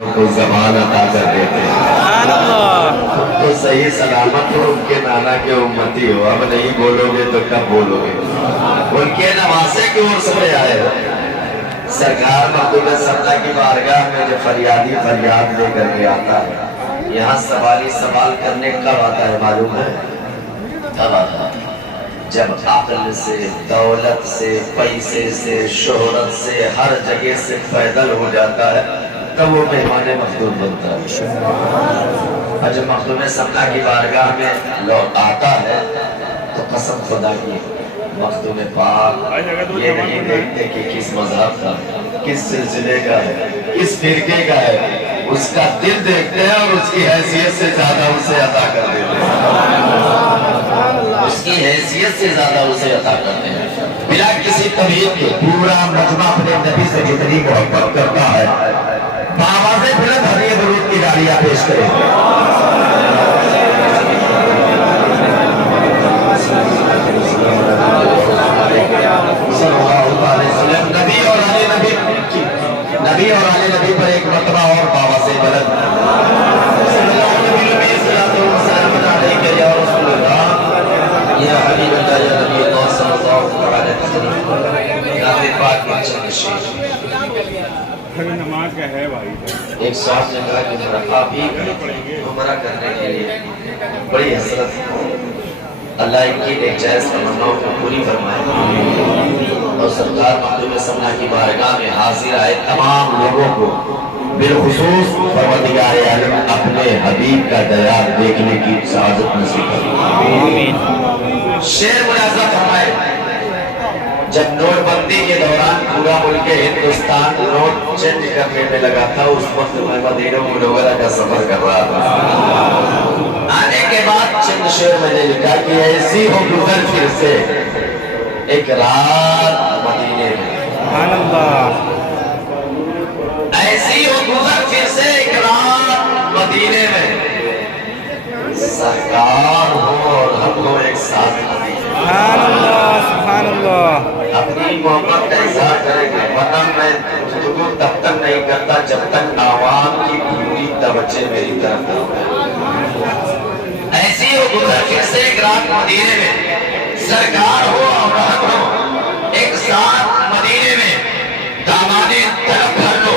کو زبان عطا کر دیتے ہیں تو صحیح سلامت ہو ان کے نانا کے امتی ہو. اب نہیں بولو گے تو کب بولو گے؟ ان کے نواسے کی اور سمجھ آئے ہو. سرکار مخدوم صدقہ کی بارگاہ میں جو فریادی فریاد لے کر کے آتا ہے، یہاں سوالی سوال کرنے کب آتا ہے معلوم ہے؟ کب آتا ہے؟ جب عقل سے، دولت سے، پیسے سے، شہرت سے، ہر جگہ سے پیدل ہو جاتا ہے تب وہ مہمان مخدوم بنتا ہے. اور جب مخدوم صدقہ کی بارگاہ میں لوٹ آتا ہے تو قسم خدا کی مخدوم پاک یہ نہیں دیکھتے کہ کس مذہب کا، کس سلسلے کا ہے، کس فرقے کا ہے، اس کا دل دیکھتے ہیں اور اس کی حیثیت سے زیادہ اسے عطا کر دیتے ہیں. اس کی حیثیت سے زیادہ اسے عطا کرتے ہیں. بلا کسی تمہید کے پورا مجمع اپنے نبی سے جتنی محبت کرتا ہے بآوازِ بلند ہدیہ درود کی ڈالیاں پیش کریں. نبی اور آل نبی پر ایک مرتبہ اور بآوازِ بلند یا حبیب اللہ یا نبی اللہ صلی اللہ علیہ وسلم. ناظرین پاک منشن الشیخ نماز کا ہے بھائی. ایک صاحب نے کہا کہ مرحبا بھی عمرہ کرنے کے لیے بڑی حسرت. اللہ ان کی ایک جائز تمناؤں کو پوری فرمائے اور سرکار مخدوم صدقہ کی بارگاہ میں حاضر آئے تمام لوگوں کو بالخصوص پروردگار عالم اپنے حبیب کا دیدار دیکھنے کی سعادت نصیب فرمائے. شعر ملاحظہ فرمائے. جب نوٹ بندی کے دوران پورا ملک ہندوستان نوٹ چینج کرنے میں لگا تھا، اس وقت میں مدینہ منورہ کا سفر کر رہا تھا. آنے کے بعد چند شعر میں نے لکھا کہ ایسی ہو گزر پھر سے ایک رات مدینے میں، ایسی ہو گزر پھر سے ایک رات مدینے میں، سرکار ہو اور ہم کو ایک ساتھ مدینے. سبحان اللہ. اپنی محبت کا اظہار کریں گے ورنہ میں گفتگو تب تک نہیں کرتا جب تک عوام کی پوری توجہ میری طرف نہ ہو. ایسی ہو گزر پھر سے ایک رات مدینے میں، سرکار ہو اور ہم ہو ایک ساتھ مدینے میں. دامانے طلب بھر لو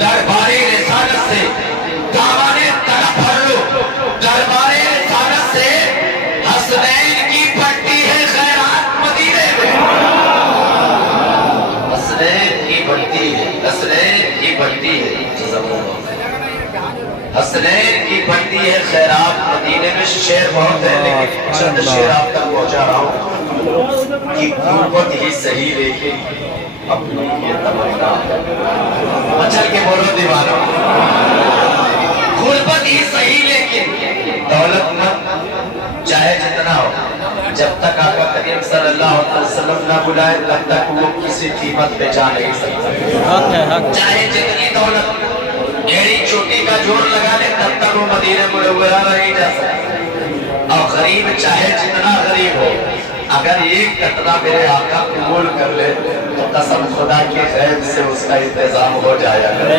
دربارِ رسالت سے، دامانے طلب بھر لو دربارِ رسالت سے، حسنین کی پٹی ہے خیرات مدینے میں. حسنین کی بڑھتی ہے، حسنین کی بڑھتی ہے، حسنین کی بڑھتی ہے خیرات مدینے میں. شعر بہت ہے لیکن چند شعر آپ تک پہنچا رہا ہوں کہ غربت ہی صحیح لیکن اپنی یہ تمنا. مچل کے بولو دیوانوں، غربت ہی صحیح لیکن دولت مند چاہے جتنا ہو، جب تک آقا کریم صلی اللہ علیہ وسلم نہ بلائے تب تک وہ کسی قیمت پہ جا نہیں سکتا. چاہے جتنی دولت ایڑی چوٹی کا جوڑ لگا لے تب تک وہ مدینہ منورہ نہیں جا سکتا. اور غریب چاہے جتنا غریب ہو، اگر ایک قطرہ میرے آقا قبول کر لے تو قسم خدا کے غیب سے اس کا انتظام ہو جایا کرتا ہے.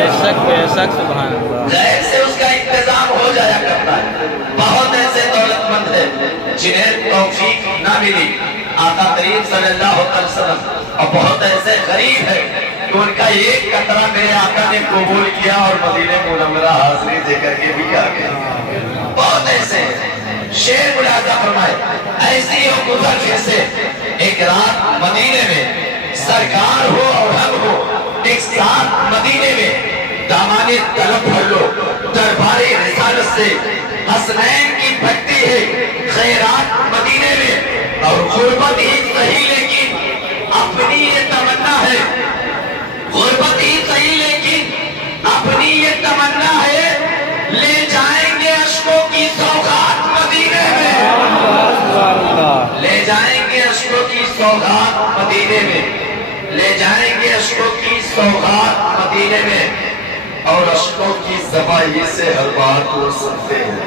غیب سے اس کا انتظام ہو جایا کرتا ہے. بہت ایسے دولت مند ہیں جنہیں توفیق نہ ملی آقا کریم صلی اللہ علیہ وسلم، اور بہت ایسے غریب ہیں کہ ان کا ایک قطرہ میرے آقا نے قبول کیا اور مدینہ منورہ حاضری دے کر کے بھی آ گئے. بہت ایسے شعر ملاحظہ فرمائے. ایسی ہو گزر پھر سے ایک رات مدینے میں، سرکار ہو اور ہم ہو ایک ساتھ مدینے میں. دامانے طلب بھر لو دربارِ رسالت سے، حسنین کی بھٹی ہے خیرات مدینے میں. اور غربت ہی صحیح لیکن اپنی یہ تمنا ہے، غربت ہی صحیح لیکن اپنی یہ تمنا ہے، لے جائیں گے اشکوں کی سوغات مدینے میں. لے جائیں گے اشکوں کی سوغات مدینے میں، لے جائیں گے اشکوں کی سوغات مدینے میں. اور اشکوں کی زبائی سے ہر بات کو سنتے ہیں.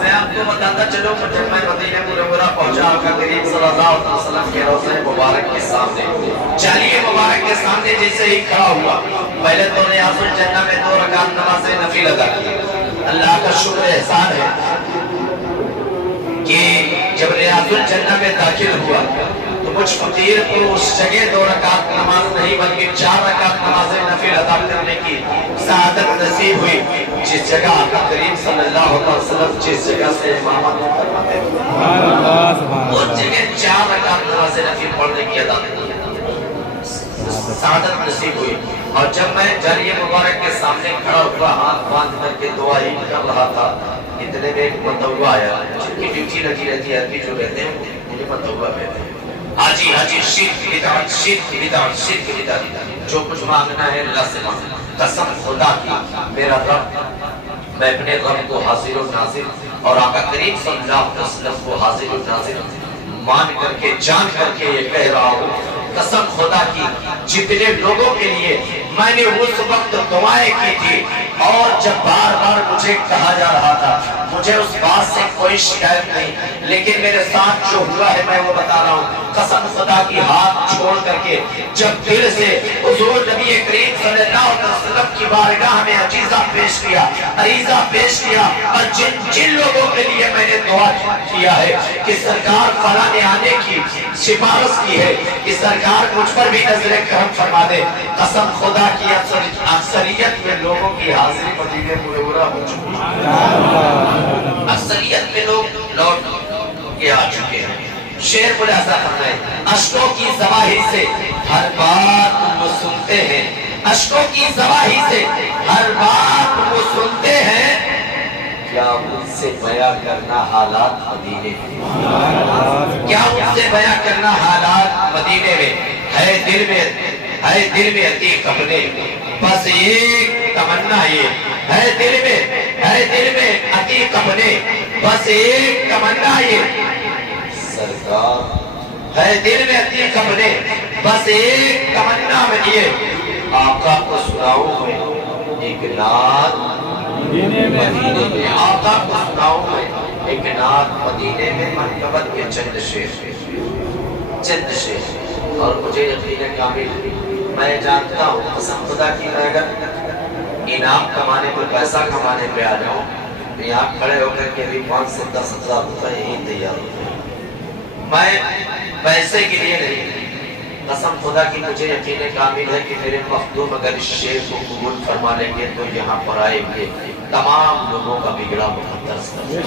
میں آپ کو بتاتا چلوں کہ جب میں مدینہ منورہ پہنچا آقا کریم صلی اللہ علیہ وسلم کے روضہ مبارک کے سامنے، جالیہ مبارک کے سامنے جیسے ہی کھڑا ہوا، پہلے تو ریاض الجنہ میں 2 رکعت نماز کا شکر احسان ہے کہ جب ریاض الجنہ میں داخل ہوا تو مجھ فقیر کو اس جگہ 2 رکعت نماز نہیں بلکہ 4 رکعت نماز نفل ادا کرنے کی سعادت نصیب ہوئی، جس جگہ آقا کریم صلی اللہ علیہ وسلم جس جگہ سے امامت فرماتے ہیں اس جگہ 4 رکعت نماز نفل پڑھنے کی سعادت نصیب ہوئی۔ اور جب میں جاریہ مبارک کے سامنے کھڑا ہوا ہاتھ باندھ کر کے دعا ہی کر رہا تھا، اتنے میں ایک متوع آیا جن کی ڈیوٹی لگی رہتی ہے، عربی جو کہتے ہیں مجھے متوع کہتے ہیں، حاجی حاجی شرک بدعت شرک بدعت شرک بدعت، جو کچھ مانگنا ہے اللہ سے مانگنا، قسم خدا کی میرا رب، میں اپنے رب کو حاضر و ناظر اور آقا کریم صلی اللہ علیہ وسلم کو حاضر و ناظر مان کر کے جان کر کے یہ کہہ رہا ہوں، قسم خدا کی جتنے لوگوں کے لیے میں نے اس وقت دعائیں کی تھی اور جب بار بار مجھے کہا جا رہا تھا، مجھے اس بات سے کوئی شکایت نہیں، لیکن میرے ساتھ جو ہوا ہے میں وہ بتا رہا ہوں، قسم خدا کی ہاتھ چھوڑ کر کے جب دل سے حضور نبی کریم صلی اللہ علیہ وسلم کی بارگاہ میں عجیزہ پیش کیا، عریضہ پیش کیا، اور جن لوگوں کے لیے میں نے دعا کیا ہے کہ سرکار فلاں نے آنے کی سفارش کی ہے کہ سرکار مجھ پر بھی نظر کرم فرما دے، قسم خدا کی اکثریت میں لوگوں کی حاضری مدینہ منورہ ہو چکی ہے، اکثریت میں لوگ لوٹ کے آ چکے ہیں۔ شعر ملاحظہ کرنا ہے، اشکوں کی زواہی سے ہر بات وہ سنتے ہیں، اشکوں کی زواہی سے ہر بات وہ سنتے ہیں، کیا ان سے بیاں کرنا حالات مدینے میں، کیا ان سے بیاں کرنا حالات مدینے میں، ہے دل میں عتیق اپنے، بس ایک تمنا یہ ہے دل میں عتیق اپنے، بس ایک تمنا یہ سرکار ہے دل میں عتیق اپنے، بس ایک تمنا میں یہ آقا کو سناؤں میں ایک نعت مدینے میں، آقا کو سناؤں میں ایک نعت مدینے میں، منقبت کے چند شعر اور مجھے یقین کامل، میں جانتا ہوں قسم خدا کی میں اگر انعام کمانے پر پیسہ کمانے پہ آ جاؤں تو یہاں کھڑے ہو کر کے بھی 5 سے 10 ہزار روپے ہی تیار ہوتے ہیں، میں پیسے کے لیے نہیں، قسم خدا کی مجھے یقین کامل ہے کہ میرے مخدوم اگر اس شعر کو قبول فرما لیں گے تو یہاں پر آئیں گے تمام لوگوں کا بگڑا مقدس کر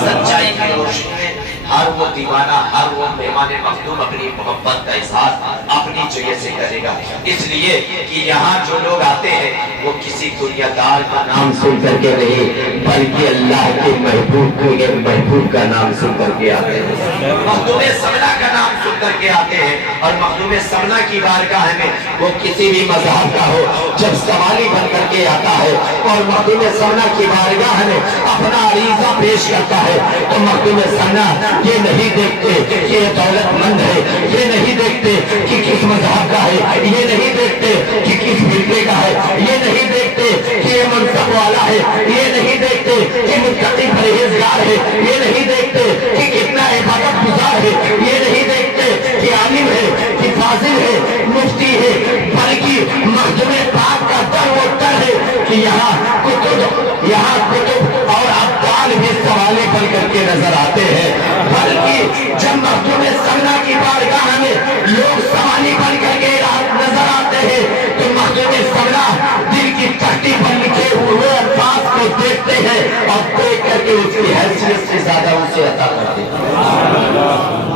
سچائی کی روشنی میں ہر وہ دیوانہ، ہر وہ مہمان مخدوم اپنی محبت کا اظہار اپنی جگہ سے کرے گا، اس لیے کہ یہاں جو لوگ آتے ہیں وہ کسی دنیا دار کا نام سن کر کے نہیں بلکہ اللہ کے محبوب کا نام سن کر کے آتے ہیں، مخدوم سمنا کا نام سن کر کے آتے ہیں، اور مخدوم سمنا کی بارگاہ میں وہ کسی بھی مذہب کا ہو جب سوالی بن کر کے آتا ہے اور مخدوم سمنا کی بارگاہ میں اپنا عریضہ پیش کرتا ہے تو مخدوم سمنا یہ نہیں دیکھتے کہ یہ دولت مند ہے، یہ نہیں دیکھتے کہ کس مذہب کا ہے، یہ نہیں دیکھتے کہ کس فرقے کا ہے، یہ نہیں دیکھتے کہ یہ منصب والا ہے، یہ نہیں دیکھتے کہ متقی پرہیزگار ہے، یہ نہیں دیکھتے کہ کتنا عبادت گزار ہے، یہ نہیں دیکھتے کہ عالم ہے کہ فاضل ہے مفتی ہے، بلکہ مخدوم پاک کا در و در ہے کہ یہاں کتب اور ابدال بھی سوالے بن کر کے نظر آتے ہیں، بلکہ جب مخدوم سمنا کی بارگاہ میں لوگ سوالی بن کر کے نظر آتے ہیں تو مخدوم سمنا دل کی تختی پر لکھے ہوئے الفاظ کو دیکھتے ہیں اور دیکھ کر کے اس کی حیثیت سے زیادہ اسے عطا کرتے ہیں،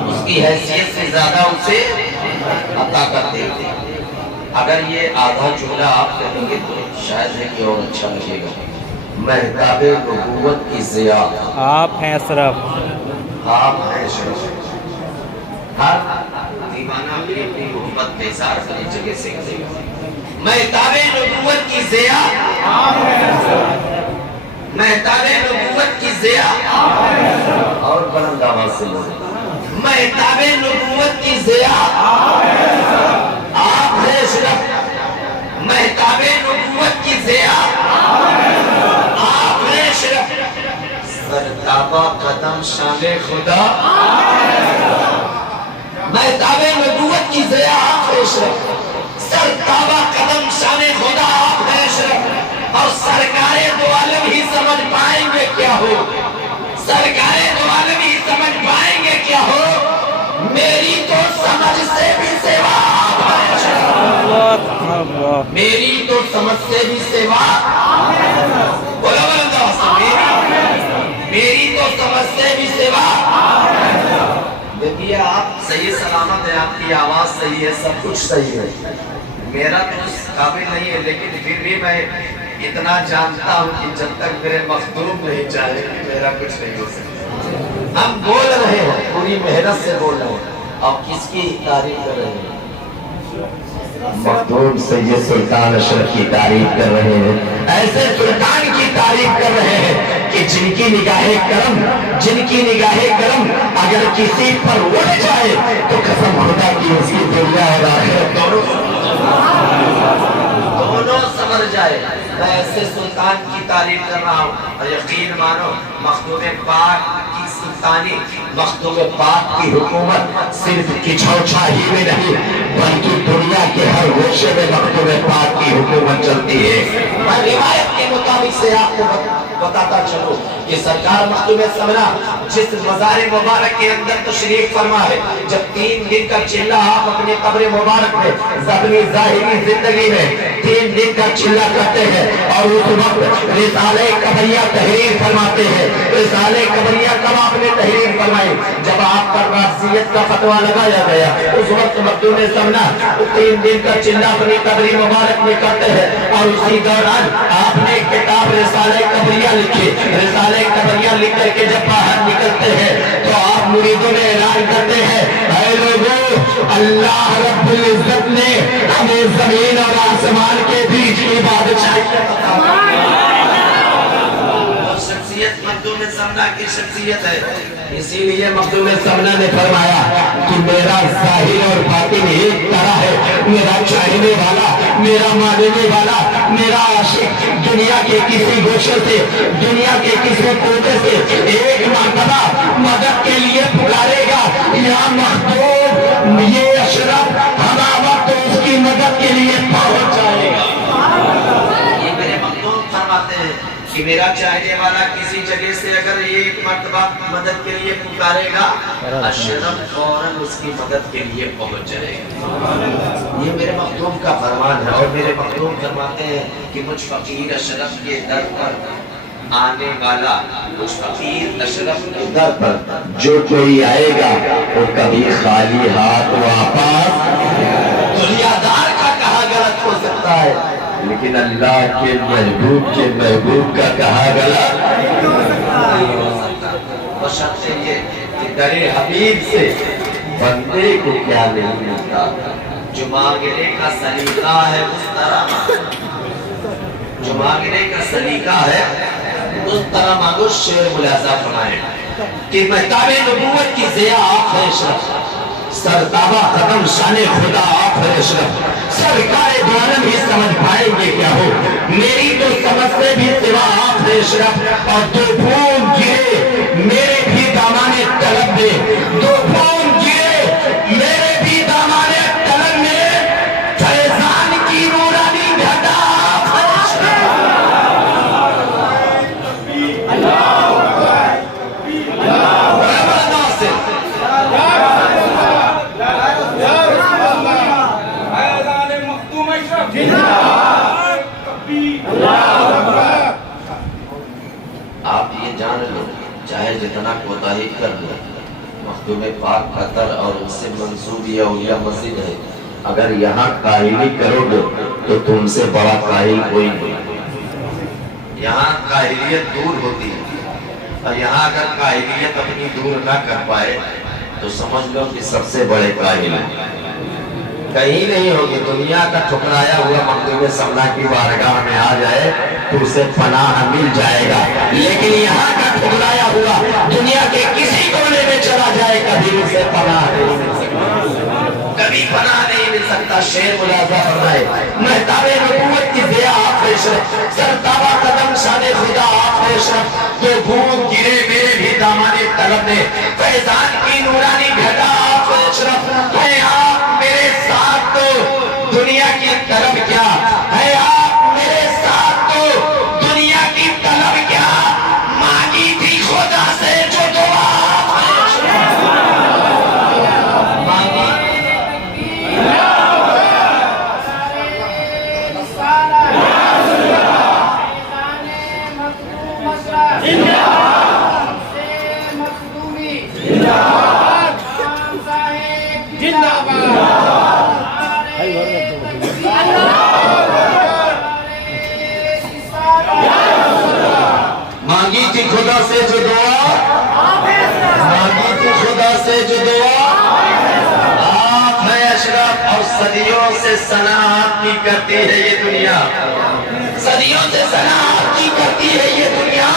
اس کی حیثیت سے زیادہ اسے عطا کرتے ہیں۔ اگر یہ آدھا جملہ آپ کہیں گے تو شاید ہے کہ اور اچھا لگے گا، مہتاب نبوت کی ضیاء آپ ہیں اشرف، آپ ہیں اشرف، ہر دیوانہ اپنی اپنی محبت کے ساتھ اپنی جگہ سے کرے گا، مہتاب نبوت کی ضیاء آپ ہیں اشرف، مہتاب نبوت کی ضیاء اور بلند آواز سے بولیں، مہتاب نبوت کی ضیاء آپ ہیں اشرف، مہتاب نبوت کی ضیاء آپ ہیں اشرف، سرتابہ قدم شان خدا مہتاب نبوت کی ضیاء آپ ہیں اشرف، سرتابہ قدم شان خدا آپ ہیں اشرف، اور سرکار دو عالم ہی سمجھ پائیں کیا ہو، سرکار دو عالم ہی سمجھ پائیں گے کیا ہو، میری تو سمجھ سے بھی سوا میری تو سمجھ سے بھی سوا بولو میری تو سمجھ سے بھی سوا۔ دیکھیے آپ صحیح سلامت ہے، آپ کی آواز صحیح ہے، سب کچھ صحیح ہے، میرا تو اس قابل نہیں ہے، لیکن پھر بھی میں اتنا جانتا ہوں کہ جب تک میرے مخدوم نہیں چاہے میرا کچھ نہیں ہو سکتا۔ ہم بول رہے ہیں، پوری محنت سے بول رہے ہیں، اور کس کی تعریف کر رہے ہیں؟ مخدوم سید سلطان اشرف کی تعریف کر رہے ہیں، ایسے سلطان کی تعریف کر رہے ہیں کہ جن کی نگاہ کرم اگر کسی پر اڑ جائے تو قسم خدا کی اس کی دنیا اور آخرت دونوں سمر جائے۔ میں ایسے سلطان کی تعریف کر رہا ہوں، اور یقین مانو مخدوم پاک کی سلطانی، مخدوم پاک کی حکومت صرف کچھوچا ہی میں نہیں بلکہ دنیا کے ہر گوشے میں مخدوم پاک کی حکومت چلتی ہے۔ میں روایت کے مطابق سے آپ کو بتاتا چلوں کہ سرکار مخدوم سمرا جس مزار مبارک کے اندر تشریف فرما ہے، جب 3 دن کا چلہ آپ اپنے قبر مبارک میں اپنی ظاہری زندگی میں 3 دن کا چلہ کرتے ہیں، اور اس وقت رسالہ قبریہ تحریر فرماتے ہیں۔ رسالہ قبریہ کب آپ نے تحریر فرمائی؟ جب آپ پر رافضیت کا فتویٰ لگایا گیا، اس وقت مخدوم سمرا 3 دن کا چلہ اپنی قبر مبارک میں کرتے ہیں، اور اسی دوران آپ نے کتاب رسالہ قبریہ لکھی۔ رسالہ قبریہ لکھ کر کے جب باہر نکلتے ہیں تو آپ مریدوں میں اعلان کرتے ہیں، اے لوگوں، اللہ رب العزت نے ہمیں زمین اور آسمان کے بیچ کی بادشاہی شخصیت مخدوم سمرا کی شخصیت ہے۔ اسی لیے مخدوم سمرا نے فرمایا کہ میرا ظاہر اور باطن ایک طرح ہے، میرا چاہنے والا، میرا ماننے والا، میرا عاشق دنیا کے کسی گوشے سے، دنیا کے کسی کونے سے ایک مرتبہ مدد کے لیے پکارے گا، یا مخدوم یہ اشرف ہما وقت اس کی مدد کے لیے پہنچ جائے گا۔ یہ میرے مخدوم فرماتے ہیں کہ میرا چاہنے والا کسی جگہ سے اگر ایک مرتبہ مدد کے لیے پکارے گا، اشرف فوراً اس کی مدد کے لیے پہنچ جائے گا۔ یہ میرے مخدوم کا فرمان ہے، اور میرے مخدوم فرماتے ہیں کہ مجھ فقیر اشرف کے در پر آنے والا، مجھ فقیر اشرف کے در پر جو کوئی آئے گا وہ کبھی خالی ہاتھ واپس دنیا دار کا کہا غلط ہو سکتا ہے، لیکن اللہ کے محبوب کا کہا غلط نہیں ہو سکتا۔ بشرط یہ کہ در حبیب سے بندے کو کیا نہیں ملتا، جو مانگنے کا سلیقہ ہے اس طرح جو مانگنے کا سلیقہ ہے اس طرح مانگو۔ شعر ملاحظہ فرمائے کہ مہتاب نبوت کی ضیاء آپ ہے اشرف، سرتابہ قدم شان خدا آپ ہے اشرف، سرکار دو عالم ہی سمجھ پائیں گے کیا ہو، میری تو سمجھ سے بھی سوا آپ ہے اشرف، اور 2 پھول گرے میرے بھی دامان طلب میں، 2 پھول گرے میرے بھی دامان طلب میں، فیضان کی نورانی گھٹا آپ ہے اشرف۔ آپ یہ جان لو، چاہے جتنا کوتاہی کر لو، مخدوم پاک کا در اور اس سے منسوب یہ اولیاء مسجد ہے، اگر یہاں کاہلی کرو گے تو تم سے بڑا کاہل کوئی نہیں۔ یہاں کاہلیت دور ہوتی ہے، اور یہاں اگر کاہلیت اپنی دور نہ کر پائے تو سمجھ لو کہ سب سے بڑے کاہل ہیں۔ کہیں نہیں ہوگی، دنیا کا ٹھکرایا ہوا مخدوم سمرا کی بارگاہ میں آ جائے تو اسے پناہ مل جائے گا، لیکن یہاں کا ٹھکرایا ہوا دنیا کے کسی کونے میں چلا جائے کبھی اسے پناہ نہیں مل سکتا، کبھی پناہ نہیں مل سکتا۔ شعر ملاحظہ فرمائے، مہتاب نبوت کی ضیاء آپ ہے اشرف، سرتابہ قدم شان خدا آپ ہے اشرف، 2 پھول گرے میرے بھی دامان طلب میں، فیضان کی نورانی گھٹا آپ ہے اشرف، ہے آپ میرے ساتھ تو دنیا کی طلب کیا ہے، آپ میرے ساتھ تو دنیا کی طلب کیا، مانگے مانگی تھی خدا سے جو دعا، مانگی تھی خدا سے جو دعا، آپ ہے اشرف اور صدیوں سے ثنا آپ کی کرتی ہے یہ دنیا، صدیوں سے ثنا آپ کی کرتی ہے یہ دنیا،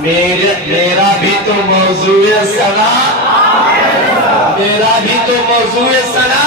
میرا بھی تو موضوع ثنا، میرا بھی تو موضوع ثنا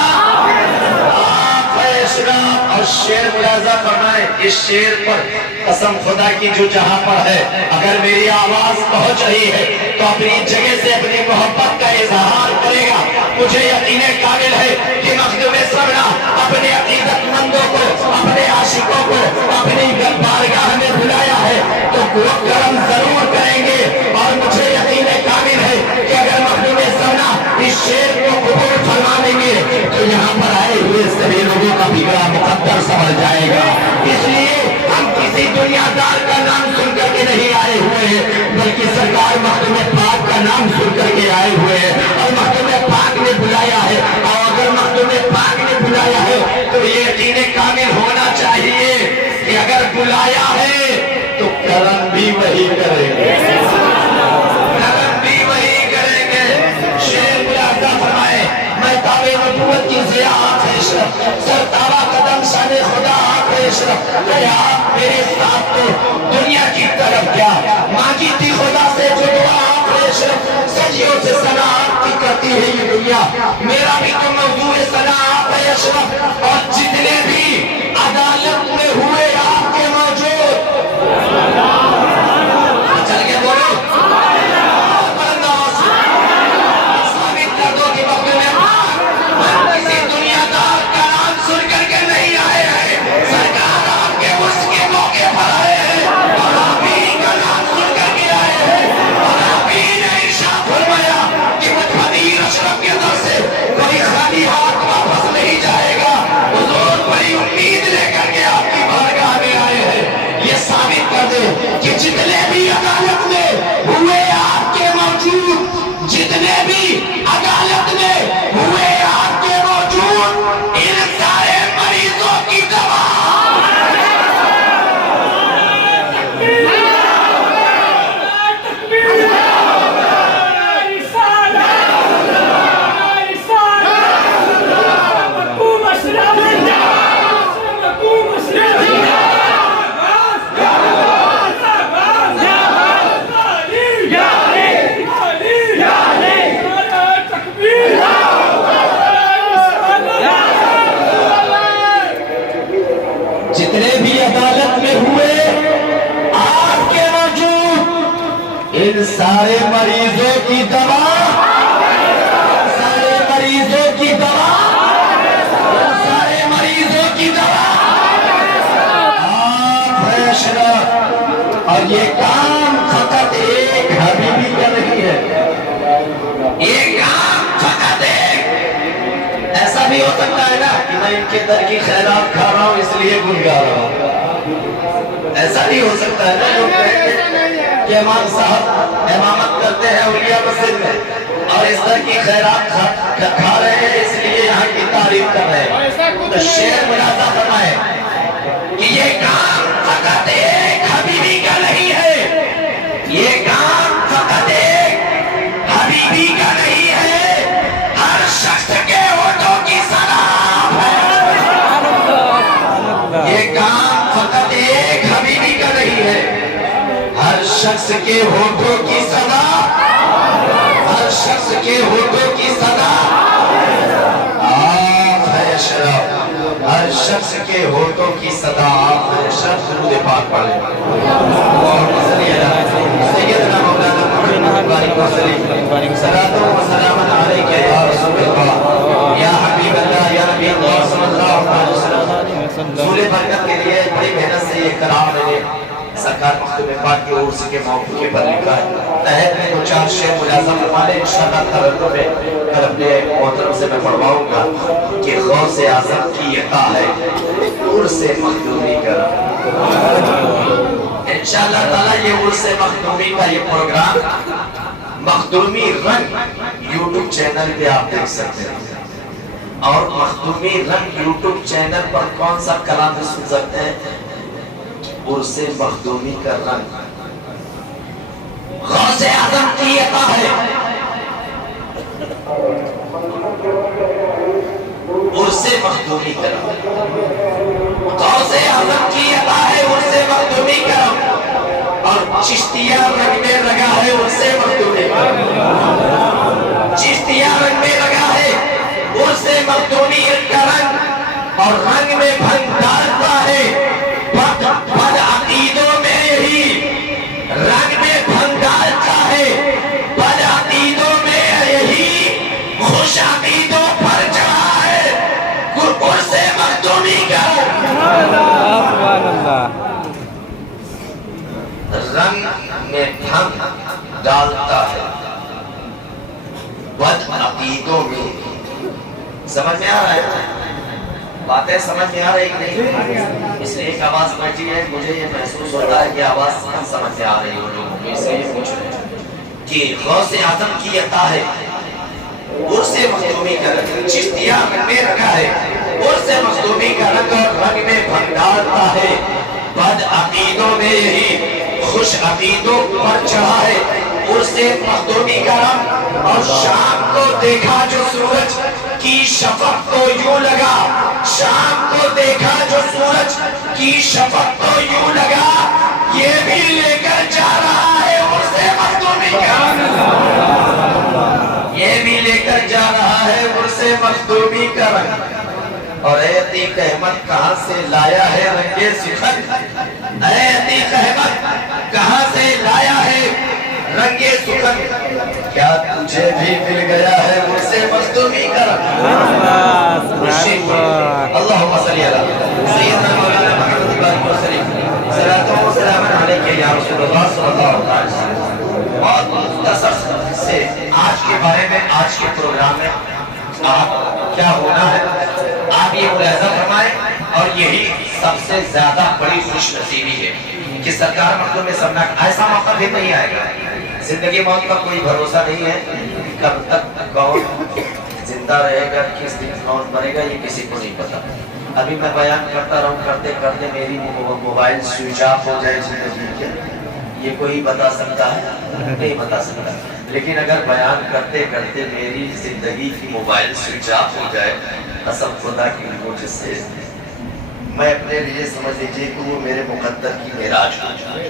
آپ ہے اشرف۔ اور شعر ملاحظہ فرمائیں، اس شعر پر قسم خدا کی جو جہاں پر ہے، اگر میری آواز پہنچ رہی ہے تو اپنی جگہ سے اپنی محبت کا اظہار کرے گا۔ مجھے یقین کامل ہے کہ مخدوم سرنا اپنے عقیدت مندوں کو، اپنے عاشقوں کو اپنی بارگاہ میں بلایا ہے تو وہ کرم ضرور کریں گے، اور مجھے یقین کامل ہے کہ اگر مخدوم سرنا اس شعر کو قبول فرما دیں گے تو یہاں پر آئے ہوئے سبھی لوگوں کا بگڑا مقدر سمجھ جائے گا۔ اس لیے ہم کسی دنیا دار کا نام سن کر کے نہیں آئے ہوئے ہیں، بلکہ سرکار مخدوم پاک کا نام سن کر کے آئے ہوئے ہیں، اور مخدوم پاک نے بلایا ہے، اور اگر مخدوم پاک نے بلایا ہے تو یہ یقین کامل ہونا چاہیے کہ اگر بلایا ہے تو کرم بھی وہی کریں گے، کرم بھی وہی کریں گے۔ شعر ملاحظہ فرمائے، میں تابع نبوت کی ضیاء آپ ہے اشرف، سر تابع قدم شان خدا آپ ہے اشرف، اے آپ میرے ساتھ تو دنیا کی طرف کیا، مانگی تھی خدا سے جو دعا آپ ہے اشرف، صدیوں سے ثنا آپ کی کرتی ہے یہ دنیا، میرا بھی تو موضوع ثنا آپ ہے اشرف، اور جتنے بھی عدالت میں ہوئے آپ کے موجود، چل کے بولو ثابت کر دو کہ مخدوم ہم کسی دنیا دار کا نام سن کر کے نہیں آئے ہیں، سرکار آپ کے عرس کے موقع پر آئے ہیں اور آپ ہی کا نام سن کر کے آئے ہیں، اور آپ ہی نے ارشاد فرمایا کہ مدفدیر اشرف کے در سے کوئی خالی ہاتھ واپس نہیں جائے گا، حضور بڑی امید لے کر کے آپ کی بارگاہ میں آئے ہیں۔ یہ ثابت کر دے کہ جتنے بھی عدالت میں ہوئے آپ کے موجود، جتنے بھی عدالت میں ہوئے آپ کے موجود، ان سارے مریضوں کی دوا جتنے بھی عدالت میں ہوئے آپ کے موجود، ان سارے مریضوں کی دوا، سارے مریضوں کی دوا، سارے مریضوں کی دوا آپ ہے اشرف۔ اور یہ کام فقط ایک حبیبی کا نہیں ہے، یہ کام فقط ایک، ایسا بھی ہو سکتا ہے نا کہ میں ان کے در کی خیرات کھا رہا ہوں اس لیے گنگا رہا ہوں، ایسا نہیں ہو سکتا ہے نا لوگ کہتے ہیں کہ امام صاحب امامت کرتے ہیں اولیاء مسجد میں اور اس در کی خیرات کھا رہے ہیں اس لیے یہاں کی تعریف کر رہے ہیں۔ تو شعر ملاحظہ فرمائے کہ یہ کام فقط ایک حبیبی کا نہیں ہے، یہ کام فقط ایک حبیبی کا نہیں ہے، ہر شخص کے ہونٹوں کی سلام ہے، یہ کام فقط ایک حبیبی کا نہیں ہے، ہر شخص کے ہونٹوں کی صدا، ہر شخص کے ہونٹوں کی صدا آپ ہے اشرف، ہر شخص کے ہونٹوں کی صدا آپ ہے اشرف۔ درود پاک پڑھیں اللہم صلی علی سیدنا مولانا محمد بارک وسلم صلاۃ و سلام علیک یا رسول اللہ یا حبیب اللہ یا نبی اللہ صلی اللہ علیہ وسلم۔ حضور برکت کے لیے بڑی محنت سے یہ کلام میں نے سرکار مخدوم پاک کے عرس کے موقع پر لکھا ہے، تحت میں دو چار شعر ملاحظہ فرمائے، انشاءاللہ ترنم میں کل اپنے محترم سے میں فرماؤں گا کہ غوث اعظم کی عطا ہے عرس مخدومی کا، انشاءاللہ تعالی یہ عرس مخدومی کا یہ پروگرام مخدومی رنگ یوٹیوب چینل پہ آپ دیکھ سکتے ہیں، اور مخدومی رنگ یوٹیوب چینل پر کون سا کلام سن سکتے ہیں؟ عرس مخدومی کا رنگ غوث اعظم کی عطا ہے، عرس مخدومی کرم، غوث اعظم کی عطا ہے عرس مخدومی کرم، اور چشتیہ رنگ میں لگا ہے عرس مخدومی کرم، چشتیہ رنگ میں لگا ہے عرس مخدومی کرم، اور رنگ میں بھنگ ڈالتا ہے بد عقیدوں میں یہی، رنگ میں بھنگ ڈالتا ہے بد عقیدوں میں یہی، خوش عقیدوں پر چڑھا ہے عرس مخدومی کرم۔ سبحان اللہ۔ رنگ میں بھنگ ڈالتا ہے بد عقیدوں میں، سمجھ میں آ رہا ہے؟ باتیں سمجھ میں آ رہی نہیں؟ اس لیے ایک آواز بیٹھی ہے، مجھے یہ محسوس ہوتا ہے کہ آواز کم سمجھ میں آ رہی ہو لوگوں کو، اس لیے پوچھ رہے ہیں کہ غوث اعظم کی عطا ہے عرس مخدومی کا رنگ، چشتیہ رنگ میں رکھا ہے عرس مخدومی کا رنگ، اور رنگ میں بھنگ ڈالتا ہے بد عقیدوں میں یہی، خوش عقیدوں پر چڑھا ہے عرس مخدومی کا رنگ، اور شام کو دیکھا جو سورج کی شفق کو یوں لگا، شام کو دیکھا جو سورج کی شفق کو یوں لگا، یہ بھی لے کر جا رہا ہے عرس مخدومی کا رنگ، یہ بھی لے کر جا رہا ہے عرس مخدومی کا رنگ۔ اور اے عتیق احمد کہاں سے لایا ہے رنگ سخن، اے عتیق احمد کہاں سے لایا ہے رنگ سخن، کیا تجھے بھی مل گیا ہے عرس مخدومی کا رنگ؟ اللہم صلی علی سیدنا مولانا محمد بارک وسلم، صلاۃ و سلام علیک یا رسول اللہ صلی اللہ علیہ وسلم۔ بہت مختصر سے آج کے بارے میں، آج کے پروگرام میں آپ کیا ہونا ہے آپ یہ ملاحظہ فرمائیں، اور یہی سب سے زیادہ بڑی خوش نصیبی ہے کہ سرکار مخدوم سمنا، ایسا موقع بھی نہیں آئے گا، زندگی موت کا کوئی بھروسہ نہیں ہے، کب تک کون زندہ رہے گا، کس دن کون مرے گا، یہ کسی کو نہیں پتا۔ ابھی میں بیان کرتا رہوں، کرتے کرتے میری موبائل سوئچ آف ہو جائے زندگی کے، یہ کوئی بتا سکتا ہے؟ نہیں بتا سکتا، لیکن اگر بیان کرتے کرتے میری زندگی کی موبائل سوئچ آف ہو جائے، قسم خدا کی مجھ سے، میں اپنے لیے سمجھ لیجیے کہ وہ میرے مقدر کی معراج ہو جائے،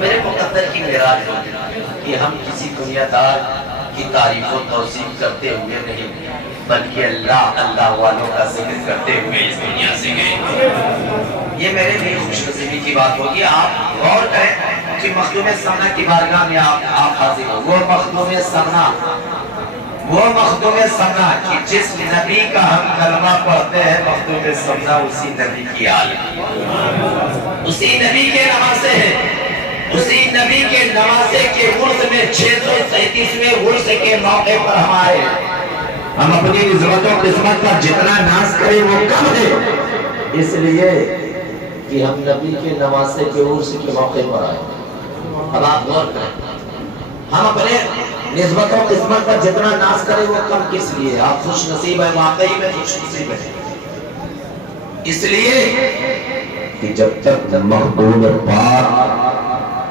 میرے مقدر کی معراج ہو جائے، کہ ہم کسی دنیا دار کی تعریف و توصیف کرتے ہوئے نہیں، بلکہ اللہ اللہ والوں کا ذکر کرتے ہوئے اس دنیا سے گئے۔ یہ میرے لیے خوش نصیبی کی بات ہوگی۔ آپ غور کریں کہ مخدوم سمنا کی بارگاہ میں آپ حاضر ہو، وہ مخدوم سمنا، وہ مخدوم سمنا کہ جس نبی کا ہم کلمہ پڑھتے ہیں، مخدوم سمنا اسی نبی کی آل، اسی نبی کے نواسے ہیں، اسی نبی کے نواسے کے عرس میں 637ویں عرس کے موقع پر ہم آئے۔ ہم اپنی عظمت و قسمت پر جتنا ناز کریں وہ کم ہے، اس لیے کہ ہم نبی کے نواسے کے عرس کے موقع پر آئے۔ اب آپ غور کریں، ہم اپنے نسبت و قسمت پر جتنا ناز کریں وہ کم کس لیے؟ آپ خوش نصیب ہیں، واقعی میں خوش نصیب ہیں، اس لیے کہ جب تک محبوب پاک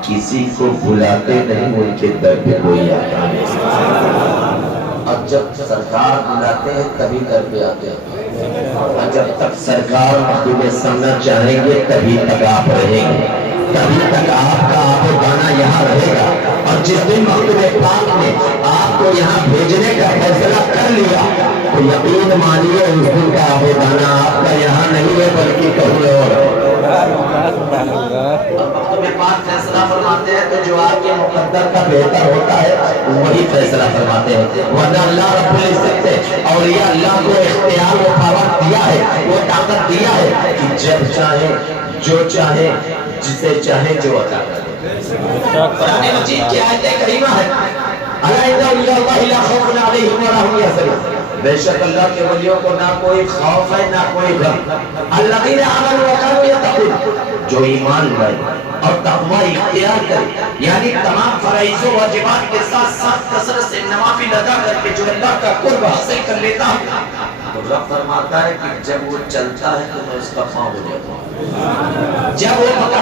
کسی کو بلاتے نہیں ان کے در پہ کوئی آتا نہیں، اور جب سرکار بلاتے ہیں تبھی در پہ آتے ہیں، اور جب تک سرکار محبوب سمنا چاہیں گے تبھی تک آپ رہیں گے، تبھی تک آپ کا آب و دانہ یہاں رہے گا۔ اور جس دن محبوب پاک نے آپ کو یہاں بھیجنے کا فیصلہ کر لیا تو یقین مانیے اس دن کا آب و دانہ آپ کا یہاں نہیں ہے بلکہ کہیں اور۔ محبوب پاک فیصلہ فرماتے ہیں تو جو آپ کے مقدر کا بہتر ہوتا ہے وہی فیصلہ فرماتے ہیں، ورنہ اللہ رب العزت نے اولیاء اللہ کو اختیار و پاور دیا ہے، وہ طاقت دیا ہے کہ جب چاہے جو چاہے جسے چاہے جو عطا کرے۔ قرآن مجید کی آیت کریمہ ہے، الا ان اولیاء اللہ لا خوف علیہم ولا هم یحزنون، بے شک اللہ کے ولیوں کو نہ کوئی خوف ہے نہ کوئی غم، الذین آمنوا وکانوا یتقون، جو ایمان لائے اور تقوی اختیار کرے، یعنی تمام فرائض و واجبات کے ساتھ ساتھ کثرت سے نوافل ادا کر کے جو اللہ کا قرب حاصل کر لیتا ہے، تو رب فرماتا ہے کہ جب وہ چلتا ہے تو میں اس کا پاؤں ہو جاتا ہوں، جب وہ